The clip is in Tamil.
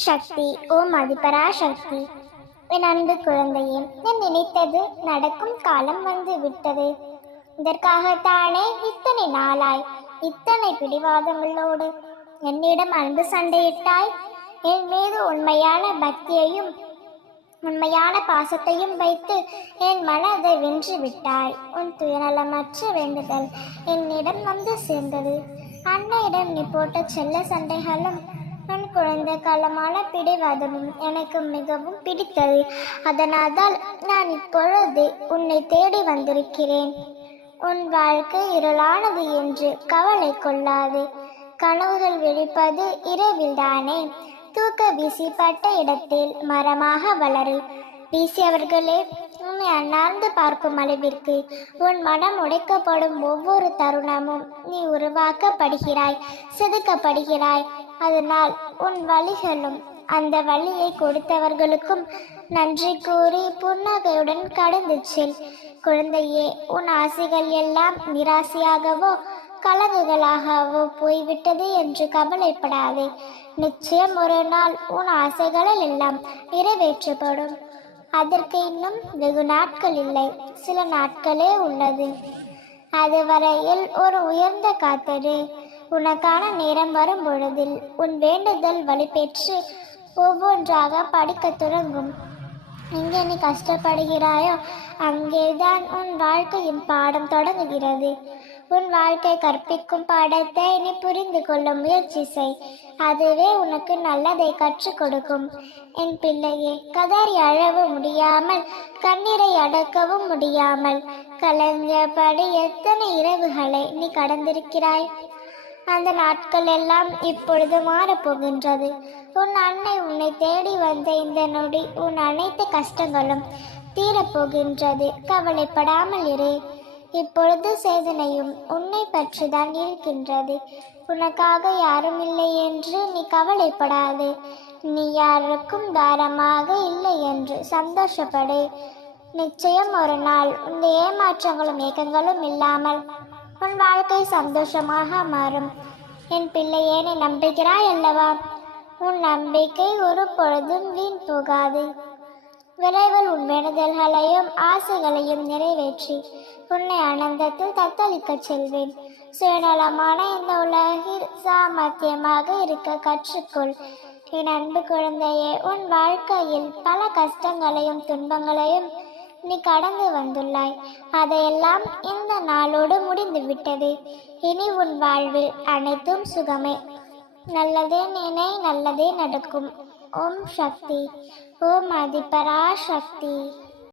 சக்தி, ஓம் அதிபராசக்தி. என் அன்பு குழந்தையே, நான் நினைத்தது நடக்கும் காலம் வந்து விட்டது. இதற்காகத்தானே இத்தனை நாளாய் இத்தனை பிடிவாதங்களோடு என்னிடம் அன்பு சண்டையிட்டாய். என் மீது உண்மையான பக்தியையும் உண்மையான பாசத்தையும் வைத்து என் மனதை வென்று விட்டாய். உன் துயநலமற்ற வேண்டுதல் என்னிடம் வந்து சேர்ந்தது. அன்னையிடம் நீ போட்ட செல்ல சண்டைகளும் உன் குழந்தை காலமான பிடிவாதமும் எனக்கு மிகவும் பிடித்தது. அதனால்தான் நான் இப்பொழுது உன்னை தேடி வந்திருக்கிறேன். உன் வாழ்க்கை இருளானது என்று கவலை கொள்ளாது. கனவுகள் விழிப்பது இரவில்தானே. தூக்க வீசிப்பட்ட இடத்தில் மரமாக வளரு. வீசியவர்களே உன்னை அண்ணார்ந்து பார்க்கும் அளவிற்கு உன் மனம் உடைக்கப்படும் ஒவ்வொரு தருணமும் நீ உருவாக்கப்படுகிறாய், செதுக்கப்படுகிறாய். அதனால் உன் வழிகளும் அந்த வழியை கொடுத்தவர்களுக்கும் நன்றி கூறி புன்னகையுடன் கடந்து செல். குழந்தையே, உன் ஆசைகள் எல்லாம் நிராசையாகவோ கலங்குகளாகவோ போய்விட்டது என்று கவலைப்படாதே. நிச்சயம் ஒரு நாள் உன் ஆசைகளில் எல்லாம் நிறைவேற்றப்படும். அதற்கு இன்னும் வெகு நாட்கள் இல்லை, சில நாட்களே உள்ளது. அதுவரையில் ஒரு உயர்ந்த காத்தரு. உனக்கான நேரம் வரும் பொழுதில் உன் வேண்டுதல் வலுப்பெற்று ஒவ்வொன்றாக படிக்க தொடங்கும். எங்கே நீ கஷ்டப்படுகிறாயோ அங்கேதான் உன் வாழ்க்கையின் பாடம் தொடங்குகிறது. உன் வாழ்க்கை கற்பிக்கும் பாடத்தை நீ புரிந்து கொள்ள முயற்சி செய். அதுவே உனக்கு நல்லதை கற்றுக் கொடுக்கும். என் பிள்ளையே, கதறி அழவும் முடியாமல் கண்ணீரை அடக்கவும் முடியாமல் கலஞ்சபடி எத்தனை இரவுகளை நீ கடந்திருக்கிறாய். அந்த நாட்கள் எல்லாம் இப்பொழுது மாறப்போகின்றது. உன் அன்னை உன்னை தேடி வந்த இந்த நொடி உன் அனைத்து கஷ்டங்களும் தீரப்போகின்றது. கவலைப்படாமல் இரு. இப்பொழுது சேதனையும் உன்னை பற்றிதான் இருக்கின்றது. உனக்காக யாரும் இல்லை என்று நீ கவலைப்படாது. நீ யாருக்கும் தாரமாக இல்லை என்று சந்தோஷப்படு. நிச்சயம் ஒரு நாள் இந்த ஏமாற்றங்களும் ஏக்கங்களும் இல்லாமல் உன் வாழ்க்கை சந்தோஷமாக மாறும். என் பிள்ளையே, நீ நம்புகிறாய் அல்லவா? உன் நம்பிக்கை ஒரு பொழுதும் வீண் போகாது. விரைவில் உன் வேண்டுதல்களையும் ஆசைகளையும் நிறைவேற்றி உன்னை ஆனந்தத்தில் தத்தளிக்க செல்வேன். சுயநலமான இந்த உலகில் சாமர்த்தியமாக இருக்க கற்றுக்கொள். என் அன்பு குழந்தையே, உன் வாழ்க்கையில் பல கஷ்டங்களையும் துன்பங்களையும் நீ கடந்து வந்துள்ளாய். அதையெல்லாம் இந்த நாளோடு முடிந்து விட்டது. இனி உன் வாழ்வில் அனைத்தும் சுகமே. நல்லதே நினை, நல்லதே நடக்கும். ஓம் சக்தி, ஓம் அதிபராசக்தி.